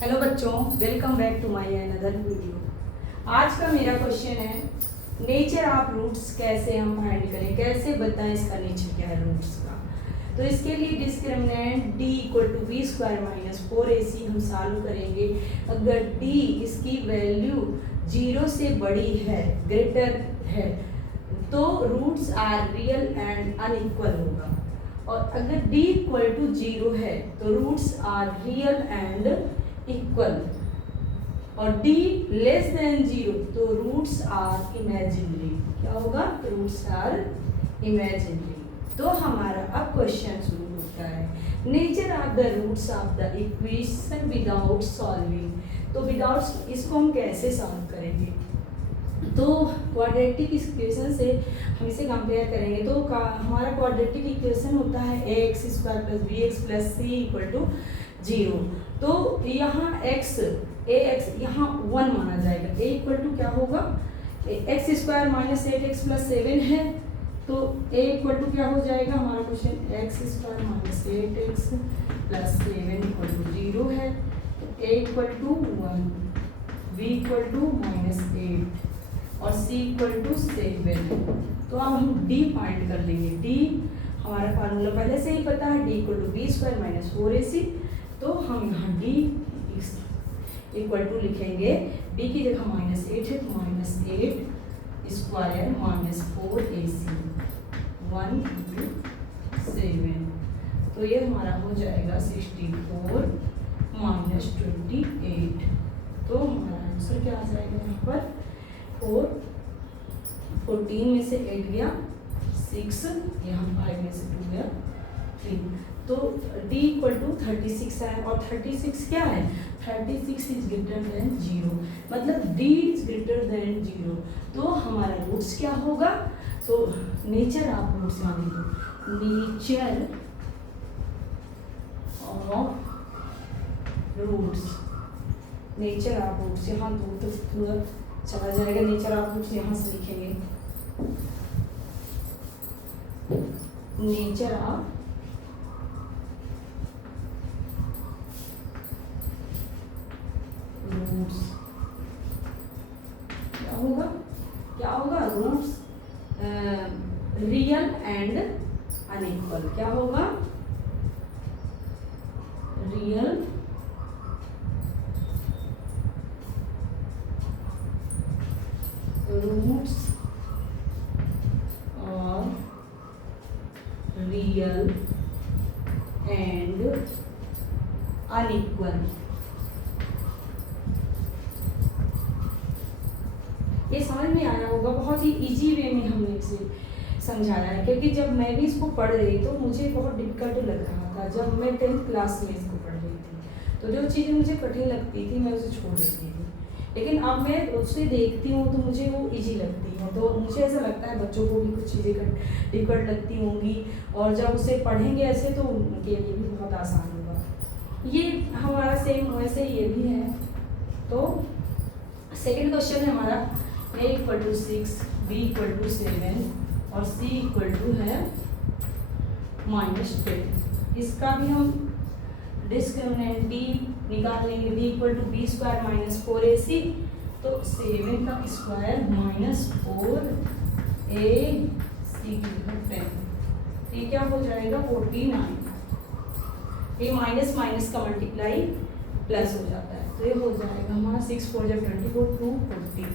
Hello बच्चों, welcome back to my another video. आज का मेरा क्वेश्चन है नेचर ऑफ रूट्स कैसे हम फाइंड करें, कैसे बताएं इसका नेचर क्या है रूट्स का। तो इसके लिए discriminant d equal to b square minus 4ac हम सॉल्व करेंगे। अगर d इसकी वैल्यू 0 से बड़ी है, ग्रेटर है, तो roots are real and unequal होगा। और अगर d इक्वल टू 0 है तो roots are real and equal, और d लेस देन 0 तो रूट्स आर इमेजिनरी। क्या होगा? Roots are imaginary. तो हमारा अब क्वेश्चन शुरू होता है, nature of the roots of the equation without solving. तो विदाउट इसको हम कैसे सॉल्व करेंगे? तो क्वाड्रेटिक इक्वेशन से हम इसे कंपेयर करेंगे। तो हमारा क्वाड्रेटिक इक्वेशन होता है x square plus b x plus c equal to 0। तो यहाँ x ए एक्स यहाँ 1 माना जाएगा। a इक्वल टू क्या होगा? X square minus 8x plus 7 है, तो a इक्वल टू क्या हो जाएगा? हमारा question x square minus 8x plus 7 equal to 0 है, तो a equal to 1, b equal to minus 8 और c इक्वल टू 7। तो अब हम d फाइंड कर लेंगे। d हमारा फार्मूला पहले से ही पता है, d equal to b square minus 4ac। तो हम यहाँ d इक्वल टू लिखेंगे, d की जगह माइनस 8 है तो minus 8 square minus 4ac 1 into 7। तो ये हमारा हो जाएगा 64 माइनस 28। तो हमारा आंसर क्या आ जाएगा यहाँ पर? 14 में से 8 गया 6, यहाँ 5 में से 2 गया 3। तो d इक्वल टू 36 है, और 36 क्या है? 36 इज ग्रेटर देन 0, मतलब d इज ग्रेटर देन 0। तो हमारा रूट्स क्या होगा? तो नेचर ऑफ रूट्स यहाँ लिख दो, nature of roots. Nature of roots यहाँ दूर तो पूरा चला जाएगा, नेचर ऑफ रूट्स यहाँ से लिखेंगे, नेचर ऑफ रूट्स क्या होगा? क्या होगा? Roots real and unequal. क्या होगा? रियल रूट्स और रियल एंड अनइक्वल। ये समझ में आया होगा, बहुत ही इजी वे में हमने इसे समझाया है, क्योंकि जब मैं भी इसको पढ़ रही तो मुझे बहुत डिफिकल्ट लग रहा था। जब मैं 10th क्लास में इसको पढ़ रही थी तो जो चीज़ें मुझे कठिन लगती थी मैं उसे छोड़ देती थी, लेकिन अब मैं उसे देखती हूँ तो मुझे वो इजी लगती है। तो मुझे ऐसा लगता है बच्चों को भी कुछ चीज़ें डिफिकल्ट लगती होंगी, और जब उसे पढ़ेंगे ऐसे तो उनके लिए भी बहुत आसान होगा। ये हमारा सेम वैसे ये भी है। तो सेकेंड क्वेश्चन है हमारा, a equal to 6, b equal to 7 और c इक्वल टू है माइनस 10। इसका भी हम डिस्क्रिमिनेंट d निकाल लेंगे, d equal to b square minus 4ac। तो 7 का स्क्वायर माइनस 4ac की जगह 10, ये क्या हो जाएगा? 49। ये माइनस माइनस का मल्टीप्लाई प्लस हो जाता है, तो ये हो जाएगा हमारा 6 4 जब 24 240।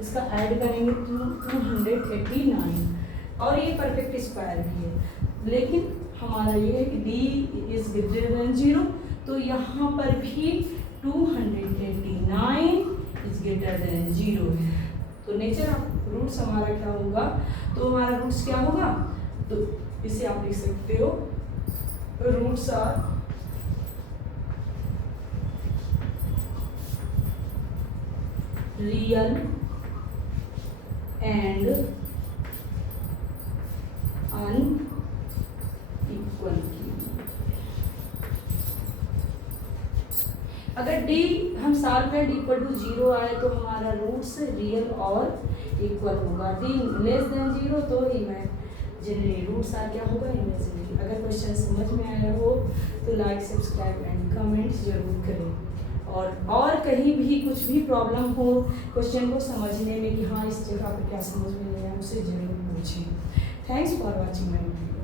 इसका ऐड करेंगे 289, और ये परफेक्ट स्क्वायर भी है। लेकिन हमारा ये है कि d इज ग्रेटर देन 0, तो यहाँ पर भी 289 इज ग्रेटर देन 0 है। तो नेचर ऑफ रूट्स हमारा क्या होगा? तो हमारा रूट्स क्या होगा? तो इसे आप लिख सकते हो, roots are real and unequal. अगर d हम सॉल्व करें, d इक्वल टू 0 आए तो हमारा रूट्स रियल और इक्वल होगा। d लेस देन 0 तो इमेजिनरी। रूट्स आर क्या होगा? इमेजिनरी। अगर क्वेश्चन समझ में आया हो तो लाइक, सब्सक्राइब एंड कमेंट्स जरूर करें। और कहीं भी कुछ भी प्रॉब्लम हो क्वेश्चन को समझने में कि हाँ इस जगह पर क्या समझ में नहीं आया, उसे ज़रूर पूछें। Thanks for watching my video.